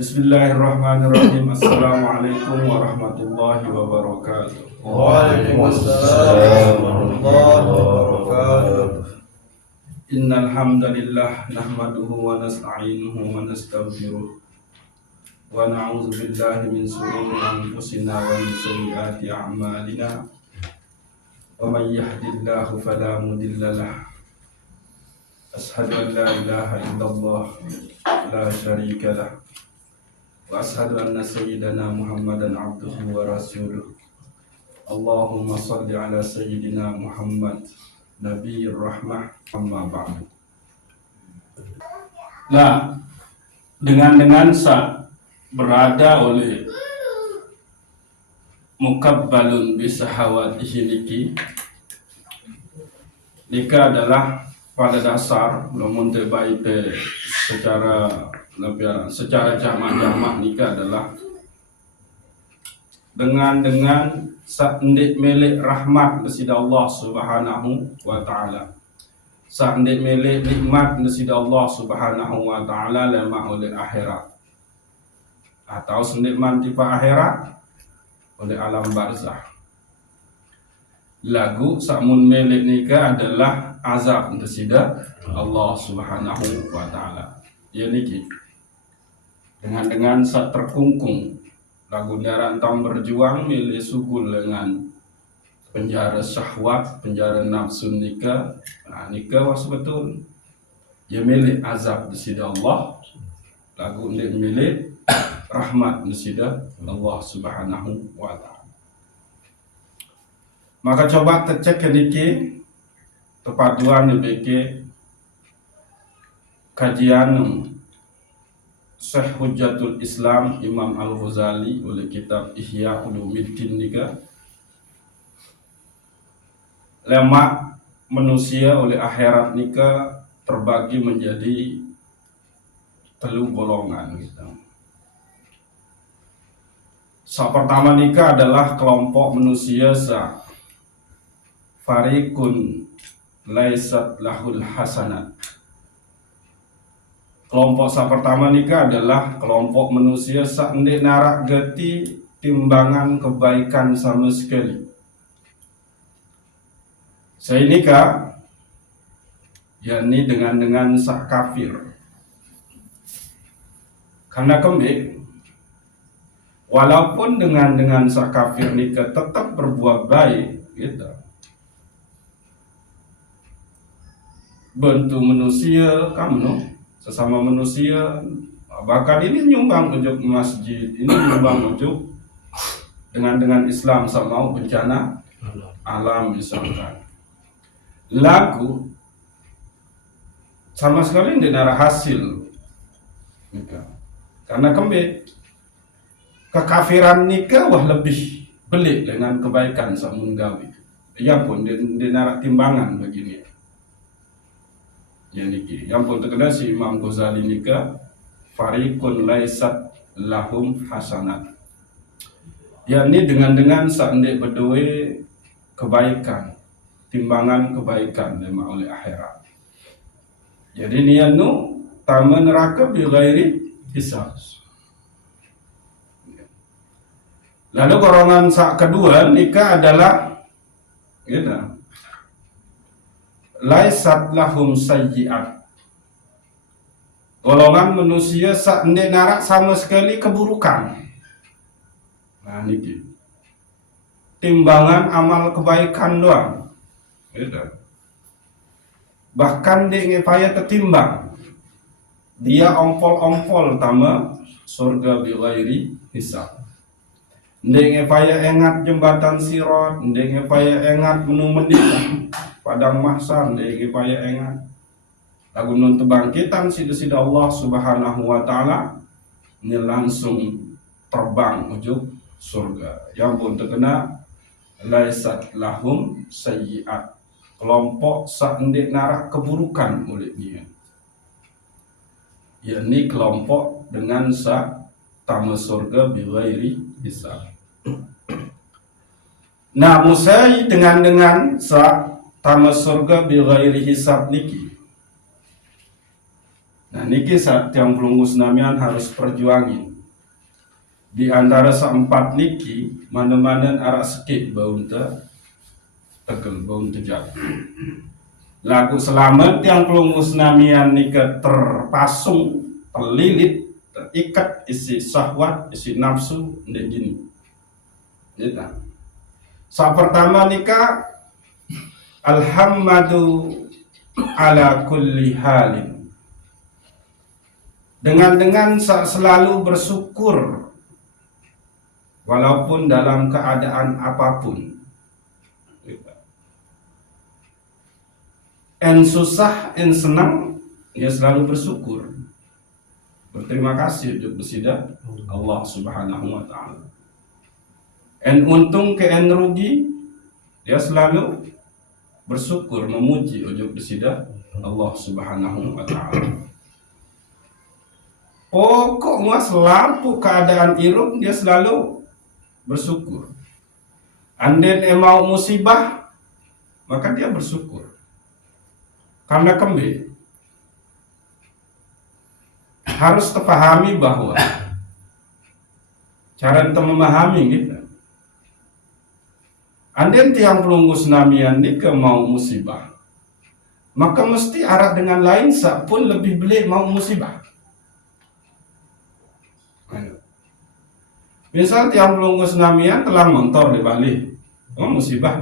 Bismillahirrahmanirrahim. Assalamualaikum warahmatullahi wabarakatuh. Waalaikumsalam warahmatullahi wabarakatuh. Innal hamdalillah nahmaduhu wa nasta'inuhu wa nastaghfiruh wa na'udzu billahi min shururi anfusina wa min sayyiati a'malina. Wa may yahdihillahu fala mudilla lahu. Ashhadu an la ilaha illallah la syarika lahu. Wa ashhadu anna sayyidana Muhammadan abduhu wa rasuluh. Allahumma salli ala sayyidina Muhammad Nabiyyir rahmah, amma ba'du. Nah, dengan berada oleh mukabbalun bisahawatihi niki adalah pada dasar belum baik secara jamak nikah adalah dengan saendik milik rahmat dari Allah Subhanahu wa taala. Saendik milik nikmat dari Allah Subhanahu wa taala lemah oleh akhirat. Atau sendik mantipa akhirat oleh alam barzah. Lagu samun milik nikah adalah azab dari Allah Subhanahu wa taala. Ya niki. Dengan saat terkungkung lagu darantang berjuang milih sugul dengan penjara syahwat, penjara nafsu nikah. Nah, nikah was betul ya milik azab di Allah, lagu milik rahmat di Allah Subhanahu wa taala. Maka coba tercek niki tepaduan dibeke kajian Syekh Hujjatul Islam Imam Al-Ghazali oleh kitab Ihya Ulumuddin nika lemak manusia oleh akhirat nika terbagi menjadi telu golongan gitu. Pertama nika adalah kelompok manusia fariqun laisat lahul hasanat. Kelompok pertama nikah adalah kelompok manusia saendik narak geti timbangan kebaikan sama sekali. Saya nikah yakni dengan sak kafir. Karena kembali walaupun dengan sak kafir nikah tetap berbuat baik gitu. Bantu manusia kamu sesama manusia, bahkan ini nyumbang ujuk masjid, ini nyumbang ujuk dengan Islam sama bencana alam misalkan. Lagu sama sekali tidak ada hasil, karena kembali kekafiran nikah wah lebih belik dengan kebaikan samun gawi. Ya pun dinarak timbangan begini. Yang pun terkena si Imam Ghazali nika fariqun laisat lahum hasanat. Yakni dengan saendik berdua kebaikan, timbangan kebaikan lemah oleh akhirat. Jadi nianu tama neraka bi ghairi hisab. Lalu golongan kedua nikah adalah gitu. Laisat lahum sayyi'at. Golongan manusia saendik narak sama sekali keburukan. Nah niki. Timbangan amal kebaikan doang. Gitu. Bahkan dia ngepaya tertimbang. Dia ompol-ompol tama surga bi ghairi hisab. Ndek ngepaya engat jembatan sirat, ndek ngepaya engat menu mendika. Padang mahsyar ndek ngepaya engat. Lagu nun tebangkitan sida Allah Subhanahu wa taala ini langsung terbang ujuk surga. Yang pun terkena laisat lahum sayyi'at. Kelompok saendik narak keburukan oleh dia. Yakni kelompok dengan tama surga bi ghairi hisab. Nah, musai dengan tama surga bi ghairi hisab niki. Nah niki saat yang pelungus namian harus perjuangin. Di antara seempat niki mana-mana arak sikit baunta tegel baunta jatuh. Lagu selamat yang pelungus namian nika terpasung, terlilit, terikat isi syahwat, isi nafsu, ndek gini. Gitu. Saat pertama nika alhamdu ala kulli halin. Dengan selalu bersyukur walaupun dalam keadaan apapun. En susah, en senang, dia selalu bersyukur. Berterima kasih untuk bersidah Allah Subhanahu wa ta'ala. En untung ke en rugi, dia selalu bersyukur, memuji untuk bersidah Allah Subhanahu wa ta'ala. Pokoknya selalu keadaan irung dia selalu bersyukur. Anden mau musibah, maka dia bersyukur. Karena kembali harus terpahami bahwa cara kita memahami kita. Anden tiang pelunggus namian ni ke mau musibah, maka mesti arah dengan lain sak pun lebih belik mau musibah. Misal tiang pelunggus namian telah motor di Bali, musibah.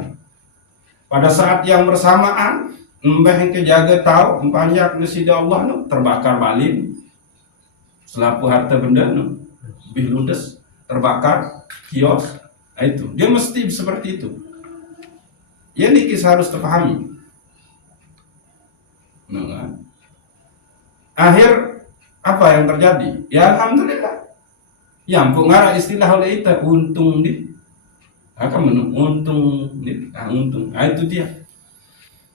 Pada saat yang bersamaan mbah yang kejaga tahu empanjak nesida Allah nu terbakar balin selapu harta benda nu lebih ludes terbakar kios itu dia mesti seperti itu ya ini kisah harus terpahami. Nah, akhir apa yang terjadi ya alhamdulillah ya ampun ngara istilah oleh itu untung di akan untung di untung itu dia.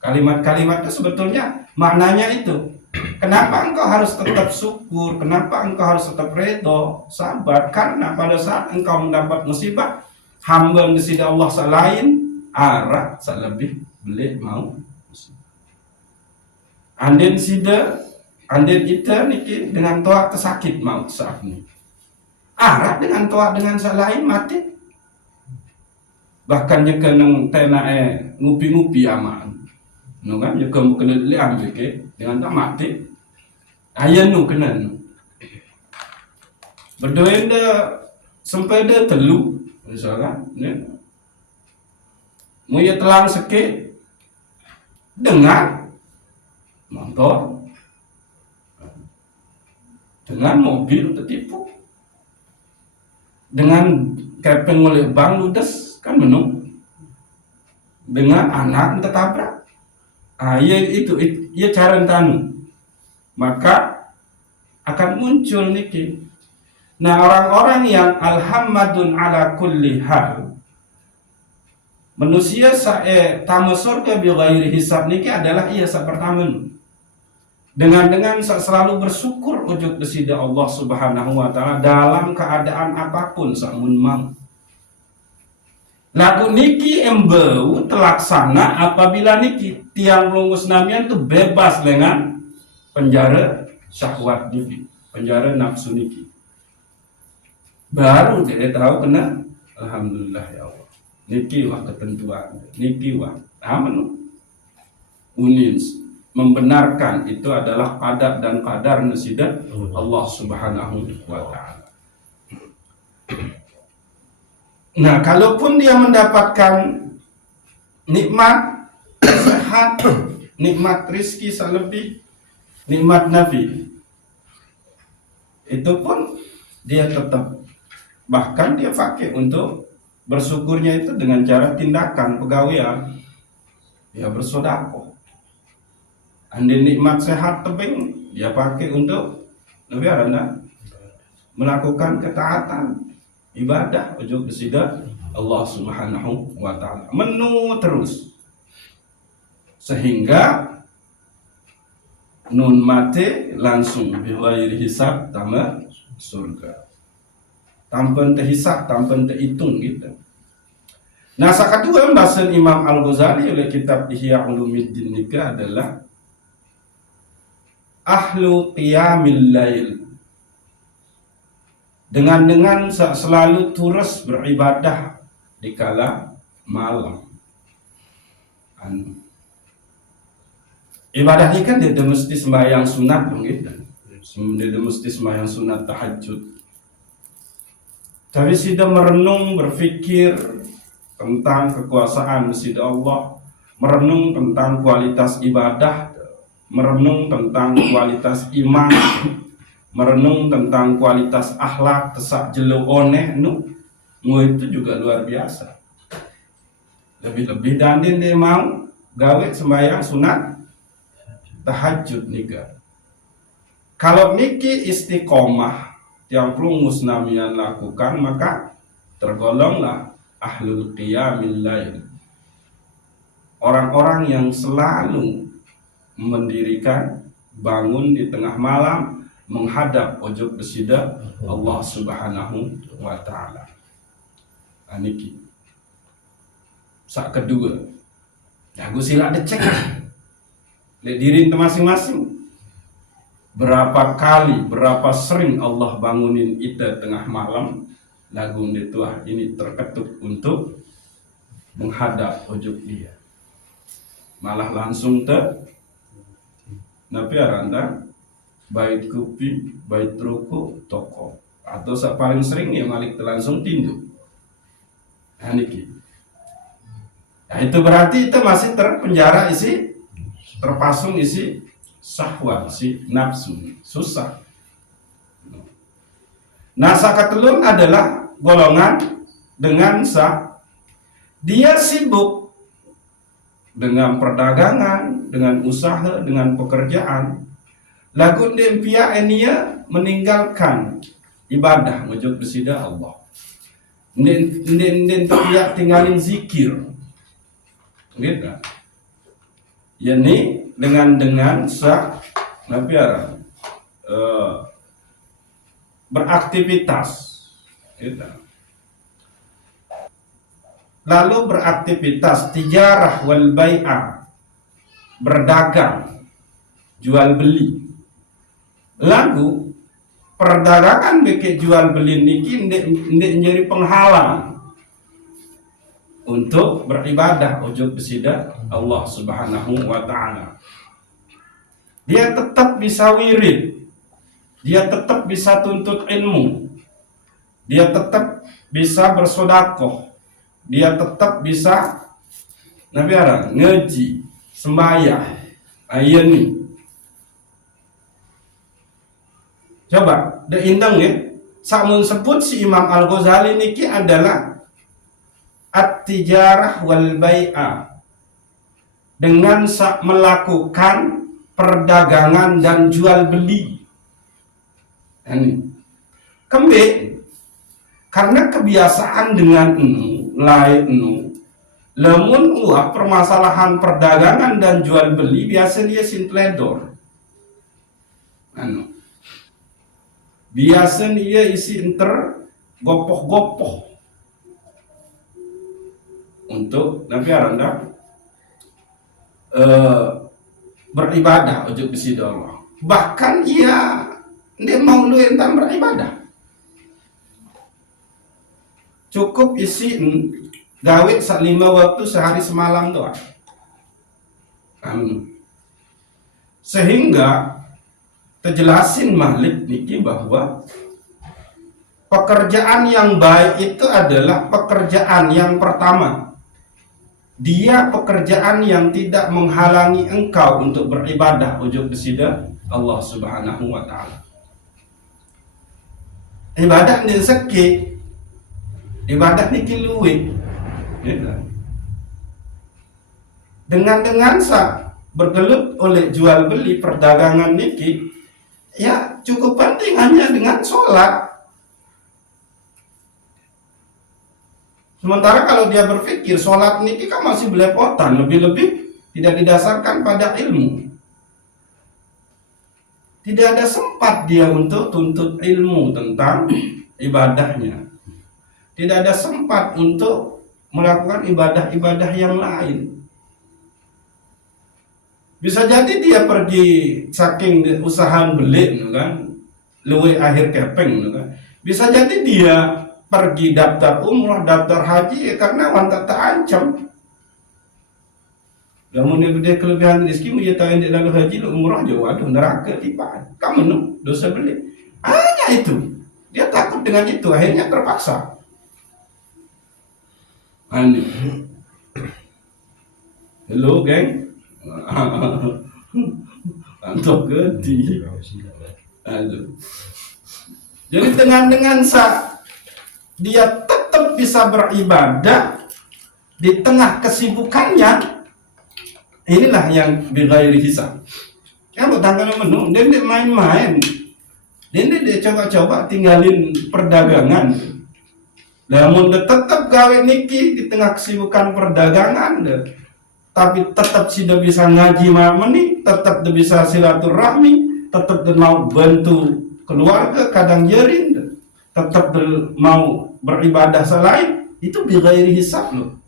Kalimat-kalimatnya sebetulnya maknanya itu. Kenapa engkau harus tetap syukur? Kenapa engkau harus tetap redho, sabar? Karena pada saat engkau mendapat musibah, hamba nesida Allah selain arah selebih belik mau musibah. Anden sida, anden kita niki dengan toa tersakit maut saat ini. Arah dengan toa dengan selain mati. Bahkan nyekenung tenae ngupi-ngupi aman. Nu kan ya kamu kena liang ke dengan tak mati ayah nu kena nu berdoa dah sampai dah telu misalkan ni mu ya telang sikit dengan motor dengan mobil tertipu dengan kepeng oleh bang ludes kan menung dengan anak tertabrak. Ia cara tanu maka akan muncul niki. Nah orang-orang yang alhamdun ala kulli hal manusia tamu surga bi ghairi hisab niki adalah ia pertama dengan selalu bersyukur ujuk besida Allah Subhanahu wa ta'ala dalam keadaan apapun samun mau. Lagu niki embau terlaksana apabila niki tiang pelunggus namian itu bebas dengan penjara syahwat niki, penjara nafsu niki. Baru dia tahu kena alhamdulillah ya Allah. Niki wah ketentuan, niki wah aman. Unin membenarkan itu adalah qadar dan qadar nasidat Allah Subhanahu wa ta'ala. Nah, kalaupun dia mendapatkan nikmat sehat, nikmat rizki selebih, nikmat Nabi, itu pun dia tetap bahkan dia pakai untuk bersyukurnya itu dengan cara tindakan pegawaian, dia bersedekah. Andai nikmat sehat tebing, dia pakai untuk lebih anda melakukan ketaatan. Ibadah ujuk besida Allah Subhanahu wa ta'ala menu terus sehingga nun mati langsung biwairi hisab tama surga tanpa terhisab tanpa terhitung gitu. Nah, kedua pembahasan Imam Al-Ghazali oleh kitab Ihya Ulumuddin nika adalah ahlu qiyamil lail. Dengan selalu terus beribadah di kala malam. Ibadah ini kan dia mesti sembahyang sunat gitu. Dia mesti sembahyang sunat tahajud. Tapi sudah merenung berpikir tentang kekuasaan Masjid Allah, merenung tentang kualitas ibadah, merenung tentang kualitas iman, merenung tentang kualitas akhlak, kesak jelo oneh itu juga luar biasa. Lebih-lebih dandin dia mau gawe sembahyang sunat tahajud nika. Kalau niki istiqomah yang perlu musnamian lakukan, maka tergolonglah ahlul qiyamil lail. Orang-orang yang selalu mendirikan bangun di tengah malam menghadap ojok besida Allah Subhanahu wa taala. Aniki. Sak kedua. Ya gue sila dicek. Lihat diri masing-masing. Berapa kali, berapa sering Allah bangunin kita tengah malam lagu ituah ini terketuk untuk menghadap ojok dia. Malah langsung napi aranda bait kupi, bait ruku, toko. Atau paling sering ya malik langsung tindu. Nah, niki. Nah, itu berarti itu masih terpenjara terpasung syahwat, nafsu, susah. Nah, sakatelun adalah golongan dengan dia sibuk dengan perdagangan, dengan usaha, dengan pekerjaan. Lagu dempia enia meninggalkan ibadah wujud besida Allah. Nden dia tinggalin zikir. Gitu. Yani dengan beraktivitas. Gitu. Lalu beraktivitas tijarah wal bai'ah, berdagang, jual beli. Lalu perdagangan beke jual beli niki ndek menjadi penghalang untuk beribadah ujub besida Allah Subhanahu wa taala. Dia tetap bisa wirid. Dia tetap bisa tuntut ilmu. Dia tetap bisa bersodakoh. Dia tetap bisa ngaji, sembahyang. Ayani. Coba, da indang ya. Samun sebut si Imam Al-Ghazali niki adalah at-tijarah wal bai'ah. Dengan melakukan perdagangan dan jual beli. Ini. Kembe, karena kebiasaan dengan lamun permasalahan perdagangan dan jual beli biasa dia sintledor. Biasa dia isi gopoh-gopoh untuk beribadah ujub besida Allah. Bahkan ia dia mau lu entam beribadah. Cukup isi gawe 5 waktu sehari semalam doang. Sehingga terjelasin Malik niki bahwa pekerjaan yang baik itu adalah pekerjaan yang pertama. Dia pekerjaan yang tidak menghalangi engkau untuk beribadah ujub besida Allah Subhanahu wa taala. Ibadah ni seki, ibadah ni kiluwe. Dengan bergelut oleh jual beli perdagangan niki, ya cukup penting hanya dengan sholat. Sementara kalau dia berpikir sholat niki kan masih belepotan, lebih-lebih tidak didasarkan pada ilmu. Tidak ada sempat dia untuk tuntut ilmu tentang ibadahnya. Tidak ada sempat untuk melakukan ibadah-ibadah yang lain. Bisa jadi dia pergi saking usahaan beli kan, luwe akhir kepeng kan. Bisa jadi dia pergi daftar umrah, daftar haji karena wanita terancam. Lamun dia kelebihan rezeki mu dia tahu lalu haji lu umrah jauh, waduh neraka tiba. Kamu nu dosa beli. Hanya itu. Dia takut dengan itu, akhirnya terpaksa. Aneh. Hello, geng. Antok gede. Aduh. Jadi dengan dia tetap bisa beribadah di tengah kesibukannya. Inilah yang bighairi hisab. Yang bertanggal menu, dia main-main. Dia coba-coba tinggalin perdagangan. Namun dia tetap gawe niki di tengah kesibukan perdagangan. Tapi tetap sudah bisa ngaji mameni, tetap dia bisa silaturahmi, tetap dia mau bantu keluarga kadang jerin, tetap dia mau beribadah selain itu bighairi hisab loh.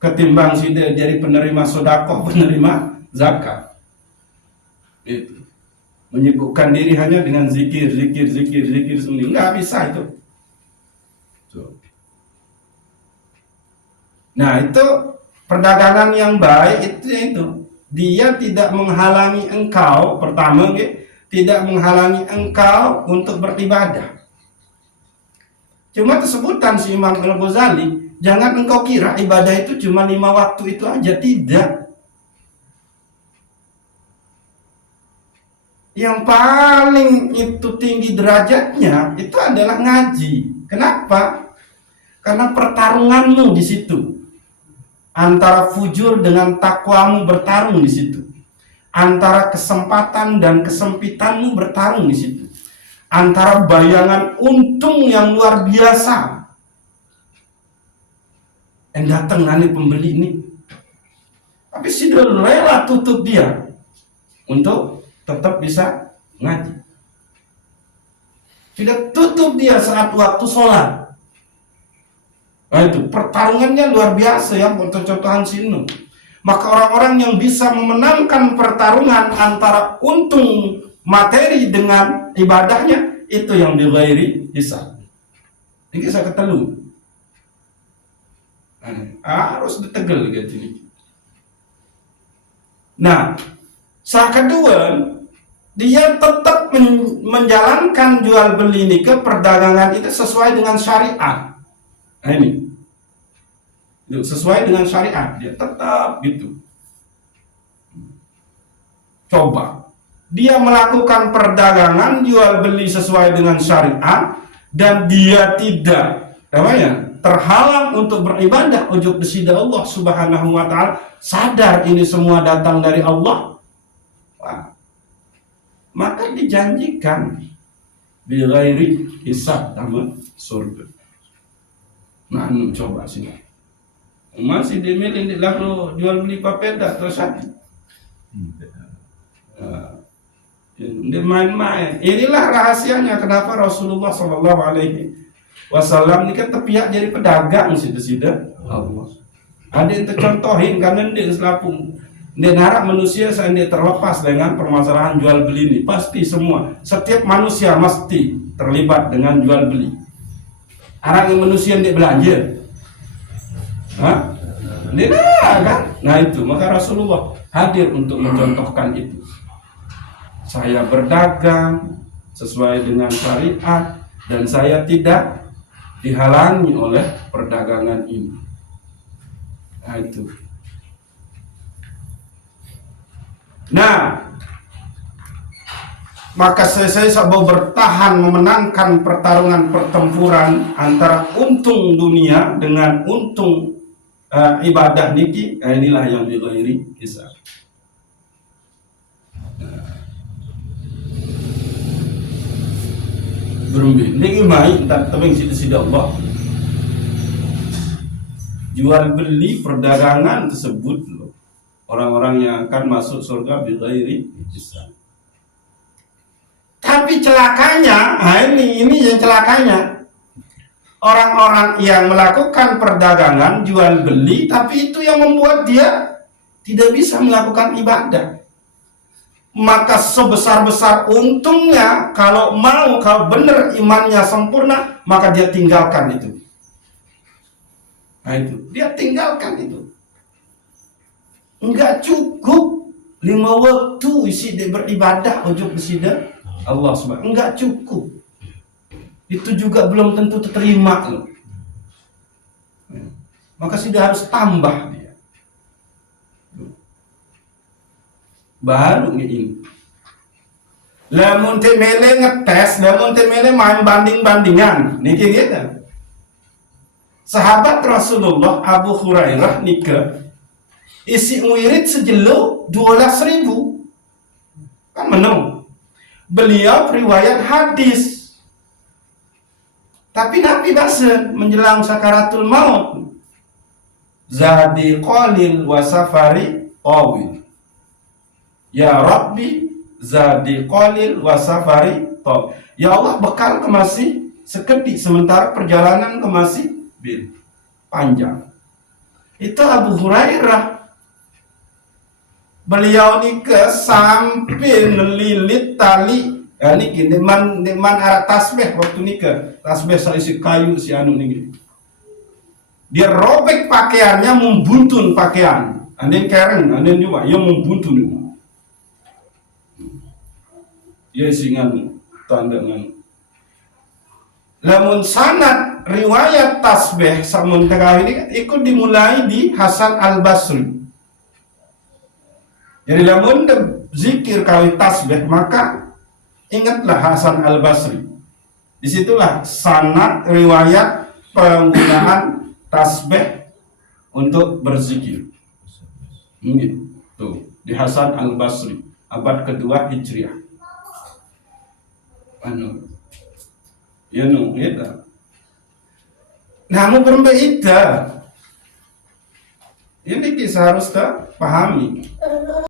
Ketimbang sudah jadi penerima sedekah, penerima zakat. Itu menyibukkan diri hanya dengan zikir sendiri, nggak bisa itu. Nah itu perdagangan yang baik itu dia tidak menghalangi engkau, pertama tidak menghalangi engkau untuk beribadah. Cuma sebutan si Imam Al-Ghazali, jangan engkau kira ibadah itu cuma 5 waktu itu aja, tidak. Yang paling itu tinggi derajatnya itu adalah ngaji. Kenapa? Karena pertarunganmu di situ. Antara fujur dengan takwamu bertarung di situ. Antara kesempatan dan kesempitanmu bertarung di situ. Antara bayangan untung yang luar biasa. Yang datang nanti pembeli ini. Tapi sudah rela tutup dia untuk tetap bisa ngaji. Sudah tutup dia saat waktu sholat. Nah itu pertarungannya luar biasa ya, contoh-contohan sini. Maka orang-orang yang bisa memenangkan pertarungan antara untung materi dengan ibadahnya, itu yang bighairi hisab. Ini saya ketelu. Harus ditegel gitu. Nah, saat kedua, dia tetap menjalankan jual beli ini ke perdagangan itu sesuai dengan syariat. Nah ini sesuai dengan syariat, dia tetap gitu. Coba dia melakukan perdagangan jual beli sesuai dengan syariat dan dia tidak terhalang untuk beribadah ujub besida Allah Subhanahu wa taala, sadar ini semua datang dari Allah. Wah, maka dijanjikan bighairi hisab sama surga. Nah, coba sini. Masih dimilih di lalu jual beli papeda terus hati. Dia main-main. Inilah rahasianya kenapa Rasulullah SAW ini kan tepiak jadi pedagang sida-sida Allah. Ada yang tercontohin karena dia selapung. Dia narap manusia saya dia terlepas dengan permasalahan jual beli ini. Pasti semua. Setiap manusia mesti terlibat dengan jual beli. Orang yang manusia dia belanja. Dia kan? Nah itu, maka Rasulullah hadir untuk mencontohkan itu. Saya berdagang sesuai dengan syariat dan saya tidak dihalangi oleh perdagangan ini. Nah itu. Nah, maka saya mau bertahan memenangkan pertarungan pertempuran antara untung dunia dengan untung ibadah niki. Nah, inilah yang bighairi hisab. Berumbi niki mai tapi sida Allah. Jual beli perdagangan tersebut loh. Orang-orang yang akan masuk surga bighairi hisab. Tapi celakanya, ini yang celakanya. orang-orang yang melakukan perdagangan jual beli, tapi itu yang membuat dia tidak bisa melakukan ibadah. Maka sebesar-besar untungnya kalau benar imannya sempurna, maka dia tinggalkan itu. Nah itu, dia tinggalkan itu. Enggak cukup 5 waktu isi dia beribadah ujung besida Allah subhanahu. Enggak cukup. Itu juga belum tentu terima loh. Maka sudah harus tambah dia. Baru ini. Lamun temele ngetes, lamun temele main banding-bandingan. Niki gitu. Sahabat Rasulullah Abu Hurairah nikah isi wirid sejelo 12.000. Kan menang. Beliau riwayat hadis. Tapi Nabi bahasa menjelang sakaratul maut. Zadi qalil wa safari tawil. Ya Rabbi, zadi qalil wa safari tawil. Ya Allah, bekal masih sekedik, sementara perjalanan masih panjang. Itu Abu Hurairah. Beliau nikah sampai melilit tali. Ya niki deman arah tasbih waktu nikah. Tasbih seisi kayu si anu niki. Dia robek pakaiannya, membuntun pakaian. Andin keren, andin juga yang membuntun itu. Ya singan tanda ngan. Lamun sanad riwayat tasbih samun tengah ini ikut dimulai di Hasan Al-Basri. Jadi lamun zikir kali tasbih maka ingatlah Hasan Al-Basri. Disitulah sanad riwayat penggunaan tasbih untuk berzikir. Ini tuh di Hasan Al-Basri abad kedua Hijriah. Anu ya no eta. Namun berbeda. Ini kita harus pahami.